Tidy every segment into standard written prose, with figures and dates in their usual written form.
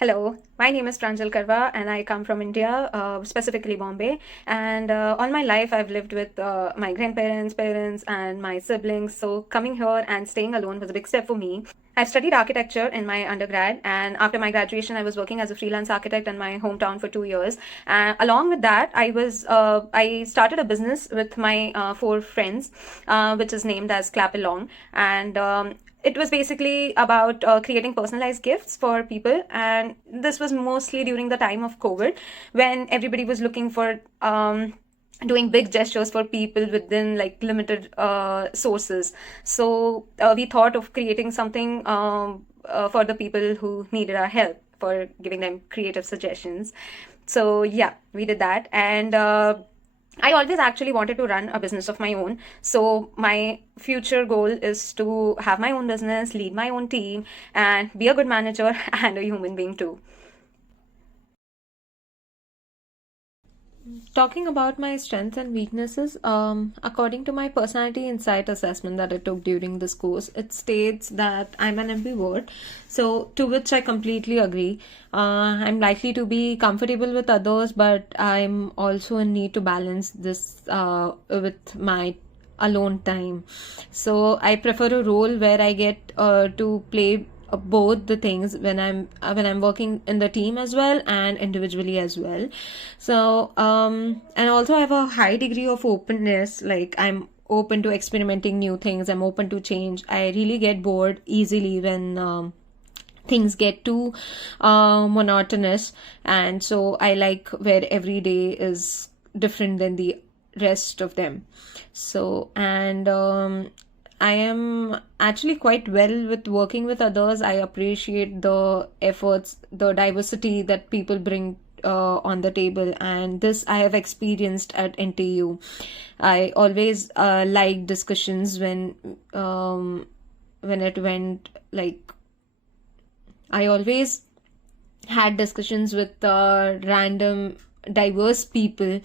Hello, my name is Pranjal Karwa and I come from India, specifically Bombay. And all my life I've lived with my grandparents, parents, and my siblings. So coming here and staying alone was a big step for me. I studied architecture in my undergrad, and after my graduation, I was working as a freelance architect in my hometown for 2 years. And along with that, I started a business with my four friends, which is named as Clap Along, and it was basically about creating personalized gifts for people, and this was mostly during the time of COVID, when everybody was looking for doing big gestures for people within like limited sources. So we thought of creating something for the people who needed our help, for giving them creative suggestions. So yeah, we did that. And I always actually wanted to run a business of my own. So my future goal is to have my own business, lead my own team, and be a good manager and a human being too. Talking about my strengths and weaknesses, according to my personality insight assessment that I took during this course, it states that I'm an ambivert. So, to which I completely agree. I'm likely to be comfortable with others, but I'm also in need to balance this with my alone time. So I prefer a role where I get to play both the things when I'm working in the team as well and individually as well. So and also I have a high degree of openness. Like, I'm open to experimenting new things, I'm open to change. I really get bored easily when things get too monotonous, and so I like where every day is different than the rest of them. So, and I am actually quite well with working with others. I appreciate the efforts, the diversity that people bring on the table, and this I have experienced at NTU. I always like discussions when it went like I always had discussions with random diverse people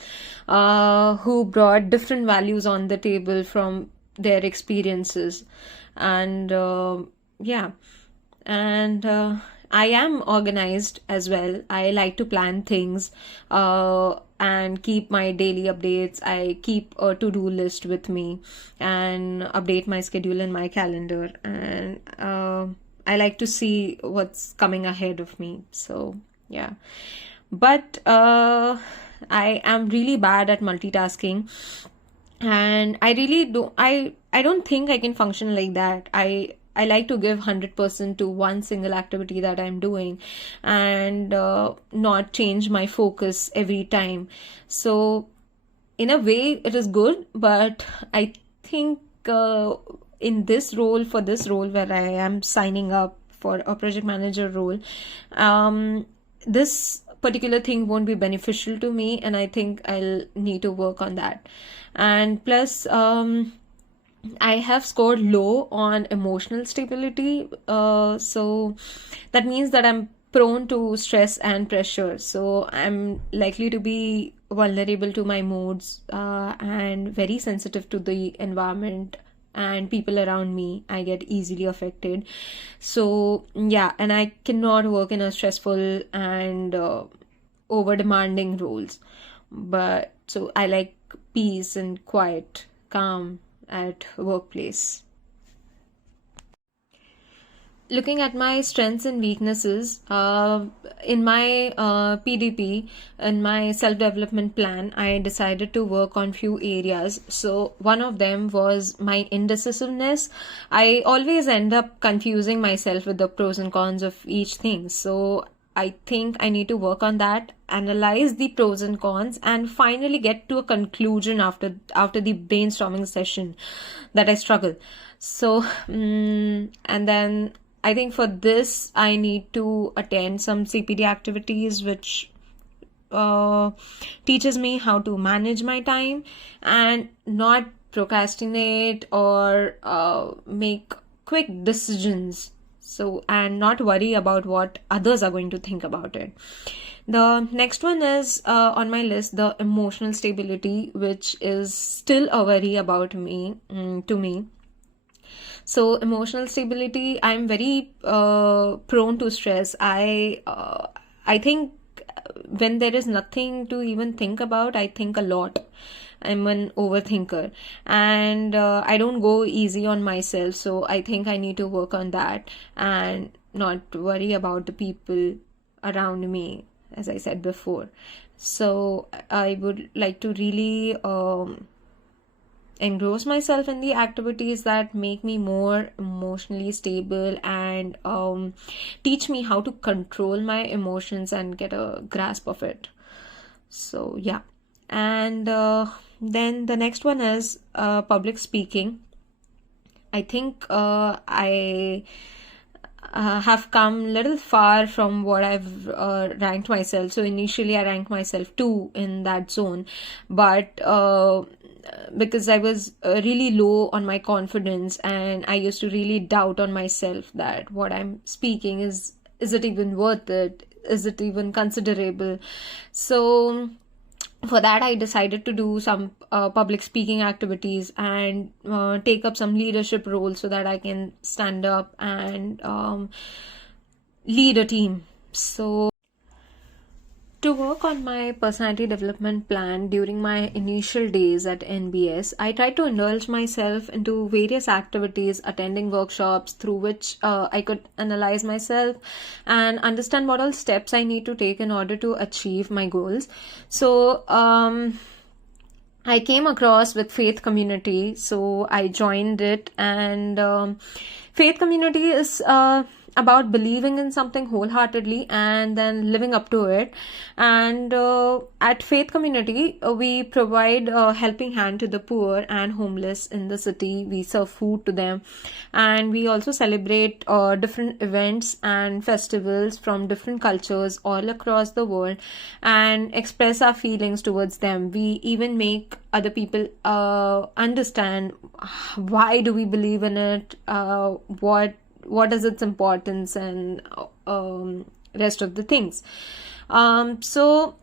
who brought different values on the table from their experiences. And yeah, and I am organized as well. I like to plan things and keep my daily updates. I keep a to-do list with me and update my schedule in my calendar, and I like to see what's coming ahead of me. So yeah, but I am really bad at multitasking, and I don't think I can function like that. I like to give 100% to one single activity that I'm doing, and not change my focus every time. So in a way it is good, but I think in this role, for this role where I am signing up for a project manager role, this particular thing won't be beneficial to me, and I think I'll need to work on that. And plus, I have scored low on emotional stability. So that means that I'm prone to stress and pressure. So I'm likely to be vulnerable to my moods and very sensitive to the environment and people around me. I get easily affected. So yeah, and I cannot work in a stressful and over demanding roles. But so I like peace and quiet, calm at workplace. Looking at my strengths and weaknesses, in my PDP, in my self-development plan, I decided to work on few areas. So one of them was my indecisiveness. I always end up confusing myself with the pros and cons of each thing. So I think I need to work on that, analyze the pros and cons, and finally get to a conclusion after the brainstorming session that I struggle. So, and then I think for this I need to attend some CPD activities, which teaches me how to manage my time and not procrastinate or make quick decisions. So, and not worry about what others are going to think about it. The next one is on my list, the emotional stability, which is still a worry about me, to me. So emotional stability, I'm very prone to stress. I think when there is nothing to even think about, I think a lot. I'm an overthinker, and I don't go easy on myself. So I think I need to work on that and not worry about the people around me, as I said before. So I would like to really engross myself in the activities that make me more emotionally stable and teach me how to control my emotions and get a grasp of it. So yeah. And then the next one is public speaking. I think I have come little far from what I've ranked myself. So initially I ranked myself 2 in that zone, but because I was really low on my confidence, and I used to really doubt on myself that what I'm speaking is it even worth it? Is it even considerable? So for that, I decided to do some public speaking activities and take up some leadership roles so that I can stand up and lead a team. So to work on my personality development plan during my initial days at NBS, I tried to indulge myself into various activities, attending workshops through which I could analyze myself and understand what all steps I need to take in order to achieve my goals. So, I came across with faith community, so I joined it. And faith community is about believing in something wholeheartedly and then living up to it. And at faith community, we provide a helping hand to the poor and homeless in the city. We serve food to them, and we also celebrate different events and festivals from different cultures all across the world and express our feelings towards them. We even make other people understand why do we believe in it, what is its importance, and rest of the things. So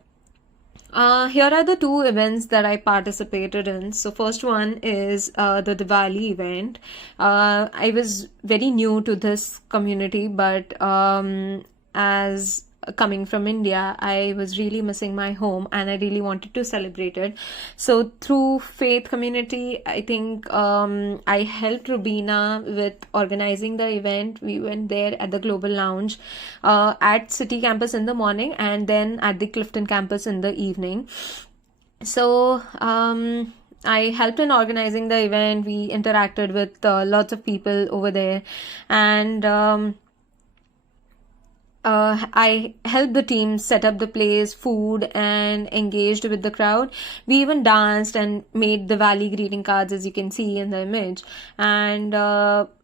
here are the 2 events that I participated in. So first one is the Diwali event. I was very new to this community, but as coming from India, I was really missing my home and I really wanted to celebrate it. So through faith community, I think I helped Rubina with organizing the event. We went there at the Global Lounge at City Campus in the morning and then at the Clifton Campus in the evening. So I helped in organizing the event. We interacted with lots of people over there, and I helped the team set up the place, food, and engaged with the crowd. We even danced and made the Valley greeting cards, as you can see in the image. And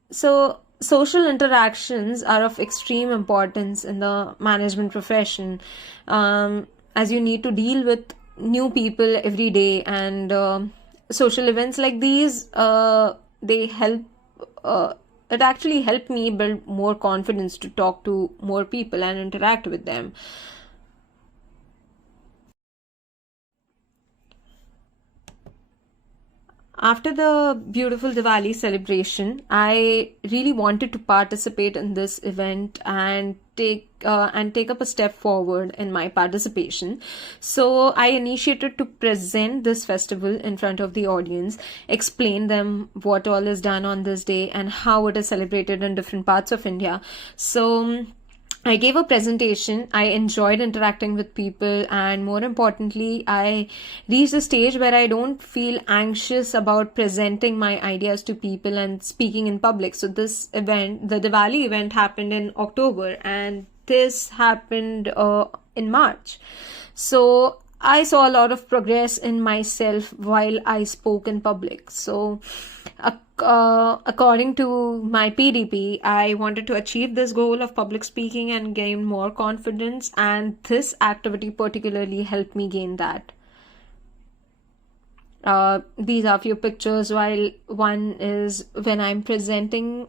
so social interactions are of extreme importance in the management profession, as you need to deal with new people every day. And social events like these, they help. It actually helped me build more confidence to talk to more people and interact with them. After the beautiful Diwali celebration, I really wanted to participate in this event and take up a step forward in my participation. So I initiated to present this festival in front of the audience, explain them what all is done on this day and how it is celebrated in different parts of India. So I gave a presentation. I enjoyed interacting with people, and more importantly, I reached a stage where I don't feel anxious about presenting my ideas to people and speaking in public. So this event, the Diwali event, happened in October, and this happened in March. So I saw a lot of progress in myself while I spoke in public. So according to my PDP, I wanted to achieve this goal of public speaking and gain more confidence, and this activity particularly helped me gain that. These are a few pictures. While one is when I'm presenting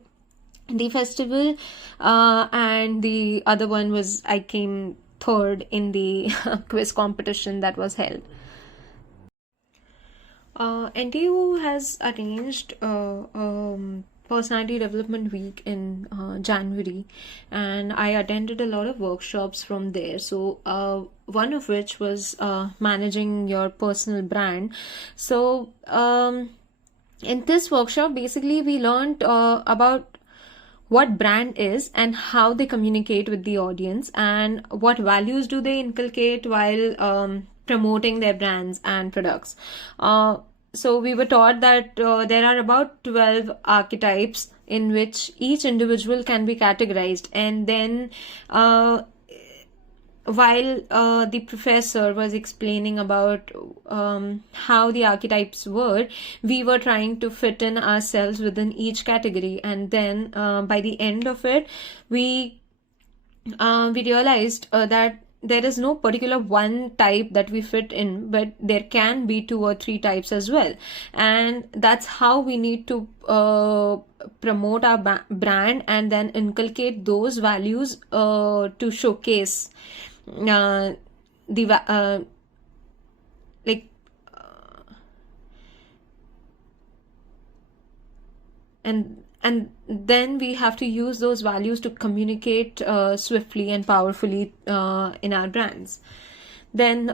the festival, and the other one was I came third in the quiz competition that was held. NTU has arranged personality development week in January, and I attended a lot of workshops from there. So one of which was managing your personal brand. So in this workshop, basically we learned about what brand is and how they communicate with the audience, and what values do they inculcate while promoting their brands and products. So we were taught that there are about 12 archetypes in which each individual can be categorized, and then while the professor was explaining about how the archetypes were, we were trying to fit in ourselves within each category, and then by the end of it, we realized that there is no particular one type that we fit in, but there can be 2 or 3 types as well, and that's how we need to promote our brand and then inculcate those values to showcase the like and then we have to use those values to communicate swiftly and powerfully in our brands. Then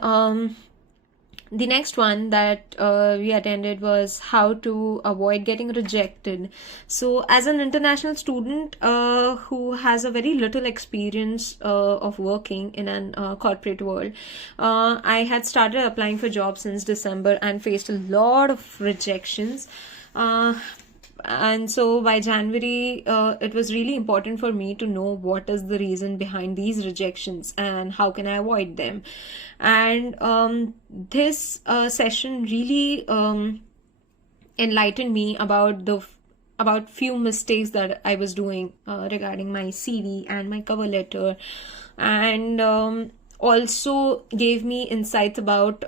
the next one that we attended was how to avoid getting rejected. So as an international student who has a very little experience of working in an corporate world, I had started applying for jobs since December and faced a lot of rejections. And so by January, it was really important for me to know what is the reason behind these rejections and how can I avoid them. And this session really enlightened me about few mistakes that I was doing regarding my CV and my cover letter, and also gave me insights about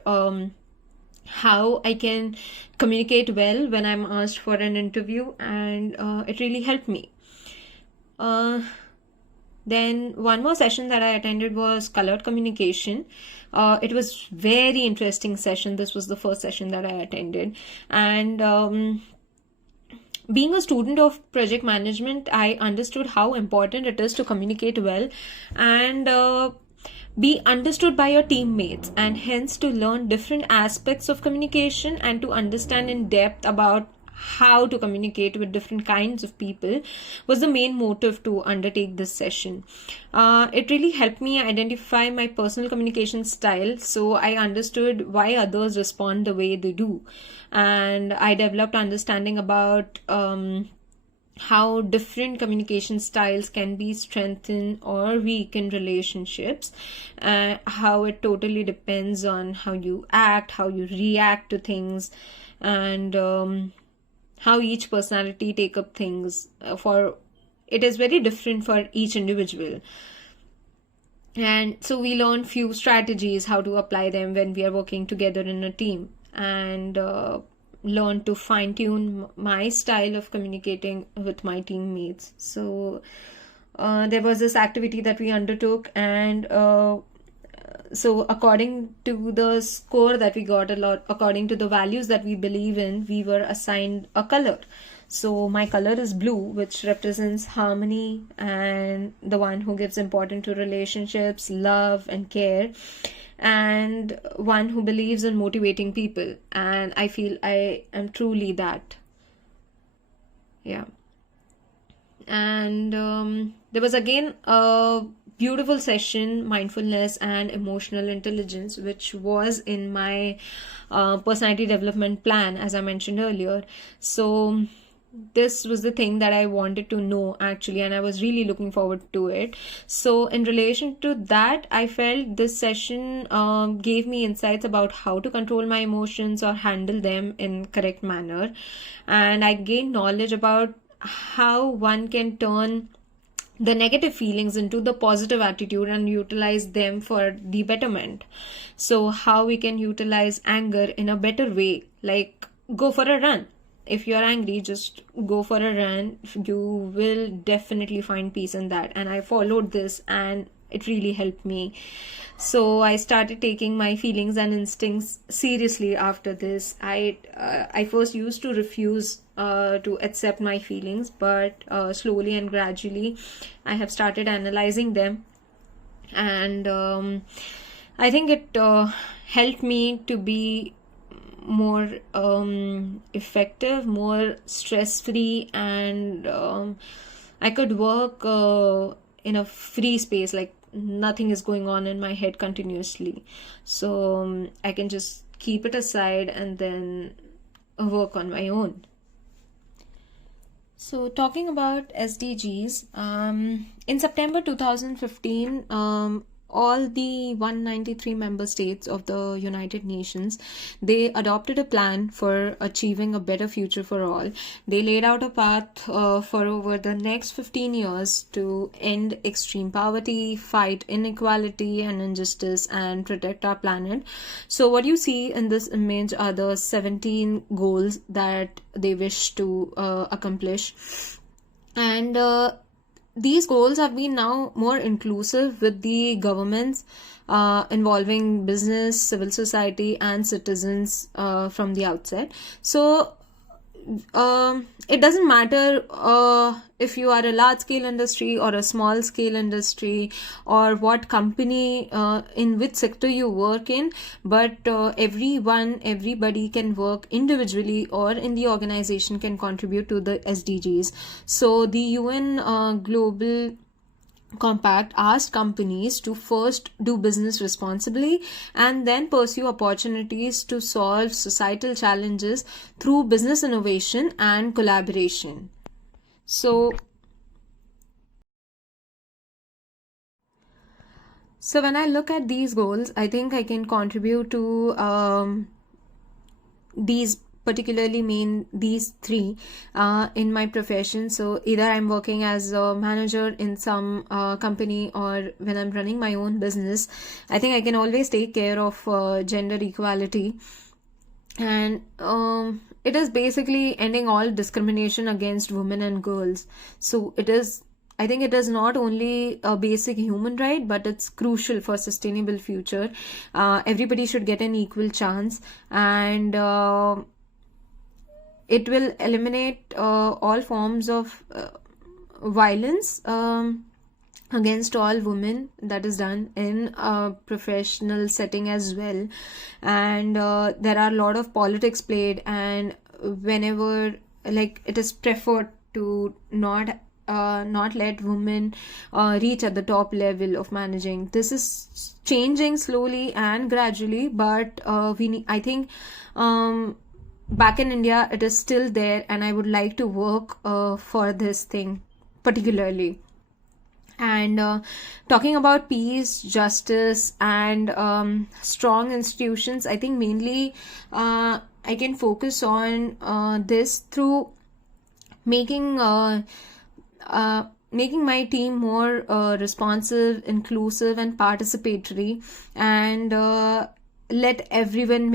how I can communicate well when I'm asked for an interview, and it really helped me. Then one more session that I attended was colored communication. It was very interesting session. This was the first session that I attended, and being a student of project management, I understood how important it is to communicate well and be understood by your teammates, and hence to learn different aspects of communication and to understand in depth about how to communicate with different kinds of people was the main motive to undertake this session. It really helped me identify my personal communication style, so I understood why others respond the way they do, and I developed understanding about how different communication styles can be strengthened or weaken relationships, how it totally depends on how you act, how you react to things, and how each personality take up things. For it is very different for each individual. And so we learn few strategies, how to apply them when we are working together in a team, and learn to fine-tune my style of communicating with my teammates. So there was this activity that we undertook, and so according to the score that we got, according to the values that we believe in, we were assigned a color. So my color is blue, which represents harmony and the one who gives importance to relationships, love and care, and one who believes in motivating people, and I feel I am truly that. Yeah. And there was again a beautiful session, mindfulness and emotional intelligence, which was in my personality development plan, as I mentioned earlier. So this was the thing that I wanted to know actually, and I was really looking forward to it. So in relation to that, I felt this session gave me insights about how to control my emotions or handle them in correct manner, and I gained knowledge about how one can turn the negative feelings into the positive attitude and utilize them for the betterment. So how we can utilize anger in a better way, like go for a run. If you're angry, just go for a run. You will definitely find peace in that. And I followed this, and it really helped me. So I started taking my feelings and instincts seriously after this. I first used to refuse to accept my feelings, but slowly and gradually I have started analyzing them, and I think it helped me to be more effective, more stress free, and I could work in a free space, like nothing is going on in my head continuously. So I can just keep it aside and then work on my own. So, talking about SDGs, in September 2015, all the 193 member states of the United Nations, they adopted a plan for achieving a better future for all. They laid out a path for over the next 15 years to end extreme poverty, fight inequality and injustice, and protect our planet. So what you see in this image are the 17 goals that they wish to accomplish. And these goals have been now more inclusive, with the governments involving business, civil society, and citizens from the outset. So it doesn't matter if you are a large scale industry or a small scale industry, or what company in which sector you work in, but everybody can work individually or in the organization can contribute to the SDGs. So the UN Global Compact asked companies to first do business responsibly and then pursue opportunities to solve societal challenges through business innovation and collaboration. So when I look at these goals, I think I can contribute to these, particularly these three in my profession. So either I'm working as a manager in some company, or when I'm running my own business, I think I can always take care of gender equality. And it is basically ending all discrimination against women and girls. So I think it is not only a basic human right, but it's crucial for sustainable future. Everybody should get an equal chance, and it will eliminate all forms of violence against all women that is done in a professional setting as well. And there are a lot of politics played, and whenever, like, it is preferred to not let women reach at the top level of managing. This is changing slowly and gradually, but I think back in India it is still there, and I would like to work for this thing particularly. And talking about peace, justice, and strong institutions, I think mainly I can focus on this through making my team more responsive, inclusive, and participatory, and let everyone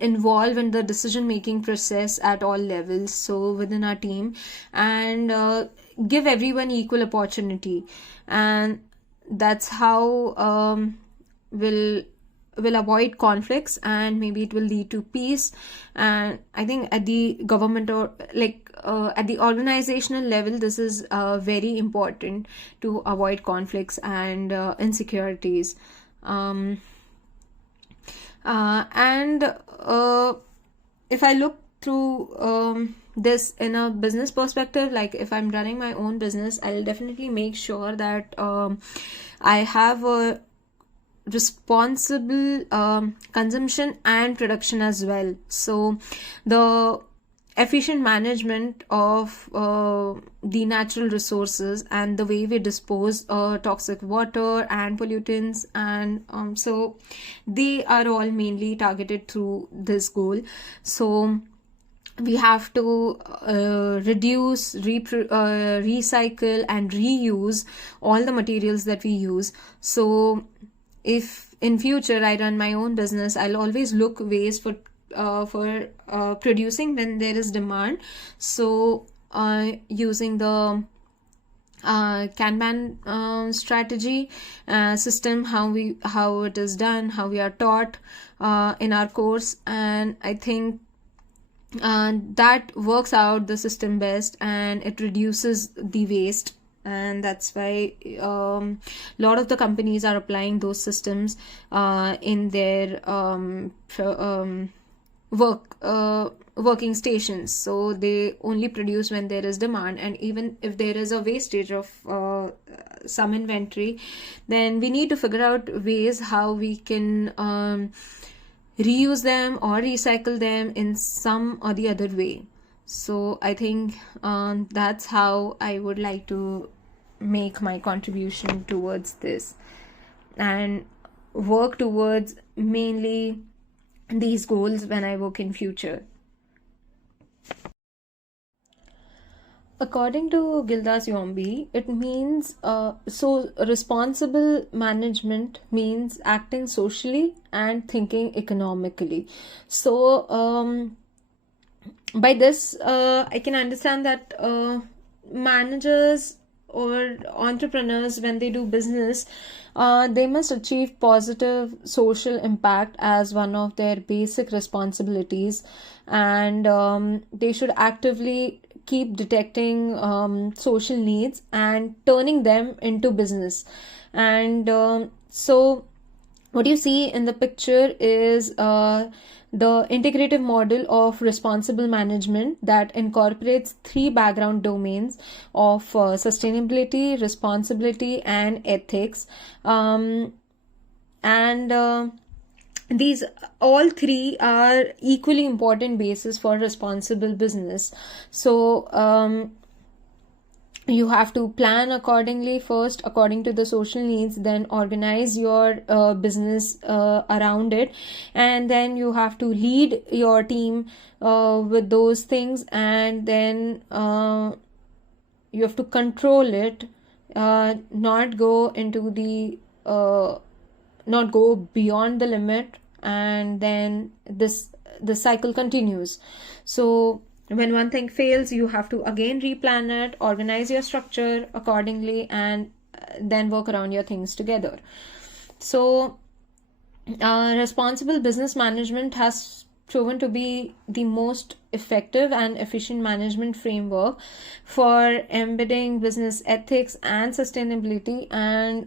involved in the decision making process at all levels, so within our team, and give everyone equal opportunity. And that's how we'll avoid conflicts, and maybe it will lead to peace. And I think at the government, or at the organizational level, this is very important to avoid conflicts and insecurities. And if I look through this in a business perspective, like if I'm running my own business, I'll definitely make sure that I have a responsible consumption and production as well. So the efficient management of the natural resources, and the way we dispose toxic water and pollutants, and so they are all mainly targeted through this goal. So we have to reduce, recycle, and reuse all the materials that we use. So if in future I run my own business, I'll always look ways for producing when there is demand. So using the Kanban strategy system, how it is done, how we are taught in our course, and I think that works out the system best, and it reduces the waste, and that's why a lot of the companies are applying those systems in their working stations. So they only produce when there is demand, and even if there is a wastage of some inventory, then we need to figure out ways how we can reuse them or recycle them in some or the other way. So I think that's how I would like to make my contribution towards this and work towards mainly these goals when I work in future. According to Gildas Yombi, it means so responsible management means acting socially and thinking economically. So by this, I can understand that managers or entrepreneurs, when they do business, they must achieve positive social impact as one of their basic responsibilities, and they should actively keep detecting social needs and turning them into business. And so what you see in the picture is the integrative model of responsible management that incorporates three background domains of sustainability, responsibility, and ethics. And these all three are equally important basis for responsible business. So you have to plan accordingly first, according to the social needs, then organize your business around it, and then you have to lead your team with those things, and then you have to control it, not go into the not go beyond the limit, and then the cycle continues. So when one thing fails, you have to again replan it, organize your structure accordingly, and then work around your things together. So responsible business management has proven to be the most effective and efficient management framework for embedding business ethics and sustainability and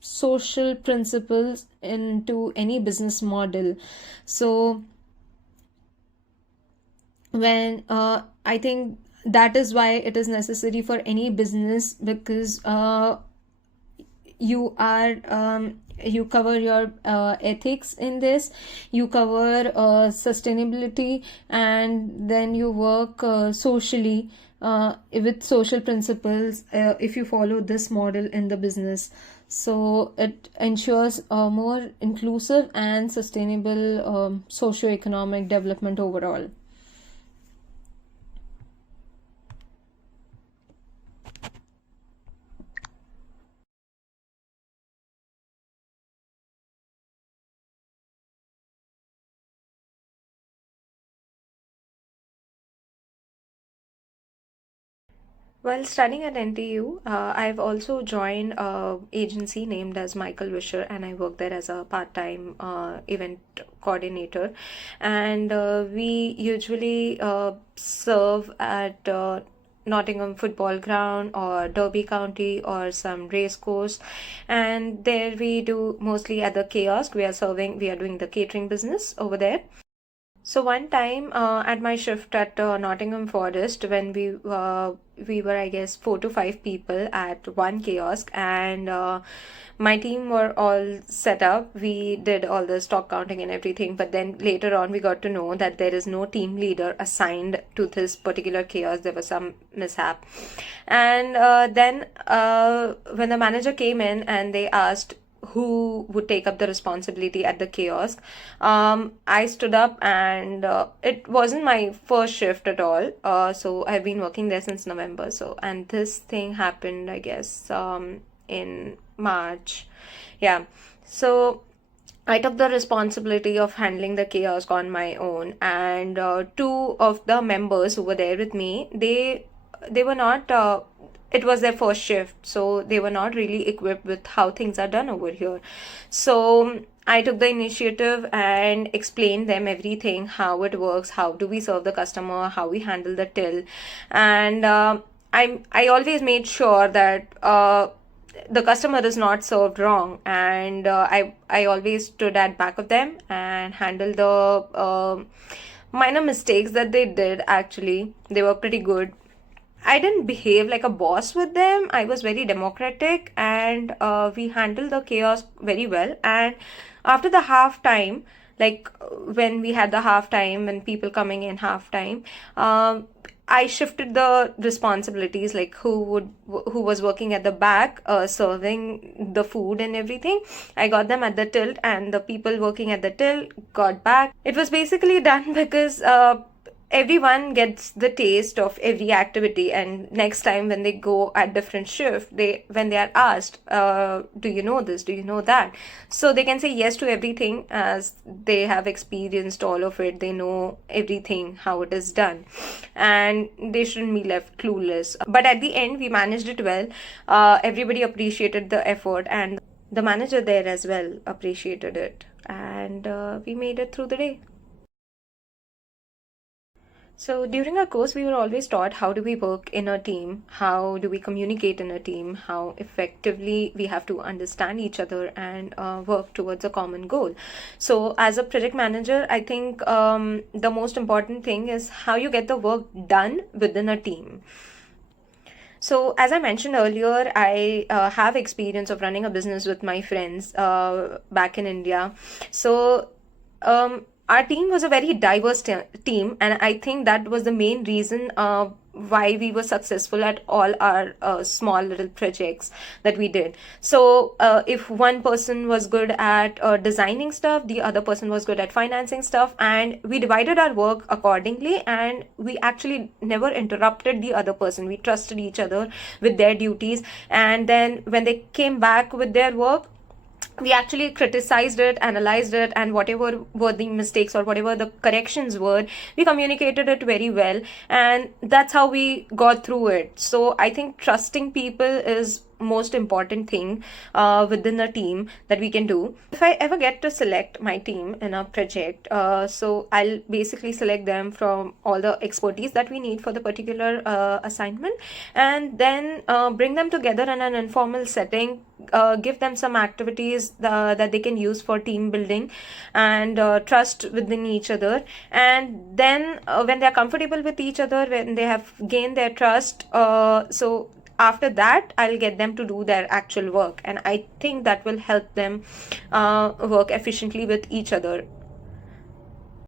social principles into any business model. So when I think that is why it is necessary for any business, because you are you cover your ethics in this, you cover sustainability, and then you work socially with social principles if you follow this model in the business. So it ensures a more inclusive and sustainable socio-economic development overall. While studying at NTU, I've also joined an agency named as Michael Wisher, and I work there as a part-time event coordinator. And we usually serve at Nottingham Football Ground or Derby County or some race course, and there we do mostly at the kiosk. We are doing the catering business over there. So one time at my shift at Nottingham Forest, when we were, I guess, 4 to 5 people at one kiosk, and my team were all set up. We did all the stock counting and everything, but then later on we got to know that there is no team leader assigned to this particular kiosk. There was some mishap, and then when the manager came in and they asked who would take up the responsibility at the kiosk, I stood up, and it wasn't my first shift at all. So I've been working there since November. So, and this thing happened, I guess, in March. Yeah. So I took the responsibility of handling the kiosk on my own, and two of the members who were there with me, they were not it was their first shift, so they were not really equipped with how things are done over here. So I took the initiative and explained them everything, how it works, how do we serve the customer, how we handle the till, and I always made sure that the customer is not served wrong, and I always stood at back of them and handled the minor mistakes that they did. Actually, they were pretty good. I didn't behave like a boss with them. I was very democratic, and we handled the chaos very well. And after the half time, like when we had the half time, when people coming in half time, I shifted the responsibilities, like who was working at the back, serving the food and everything. I got them at the tilt, and the people working at the till got back. It was basically done because everyone gets the taste of every activity, and next time when they go at different shift, when they are asked, do you know this, do you know that, so they can say yes to everything, as they have experienced all of it. They know everything, how it is done, and they shouldn't be left clueless. But at the end, we managed it well. Everybody appreciated the effort, and the manager there as well appreciated it, and we made it through the day. So during our course, we were always taught how do we work in a team, how do we communicate in a team, how effectively we have to understand each other and work towards a common goal. So as a project manager, I think the most important thing is how you get the work done within a team. So, as I mentioned earlier, I have experience of running a business with my friends back in India. So, our team was a very diverse team, and I think that was the main reason why we were successful at all our small little projects that we did. So, if one person was good at designing stuff, the other person was good at financing stuff, and we divided our work accordingly, and we actually never interrupted the other person. We trusted each other with their duties, and then when they came back with their work, we actually criticized it, analyzed it, and whatever were the mistakes or whatever the corrections were, we communicated it very well, and that's how we got through it. So I think trusting people is most important thing within a team that we can do. If I ever get to select my team in a project, so I'll basically select them from all the expertise that we need for the particular assignment, and then bring them together in an informal setting, give them some activities that they can use for team building and trust within each other, and then when they are comfortable with each other, when they have gained their trust, so after that I'll get them to do their actual work, and I think that will help them work efficiently with each other.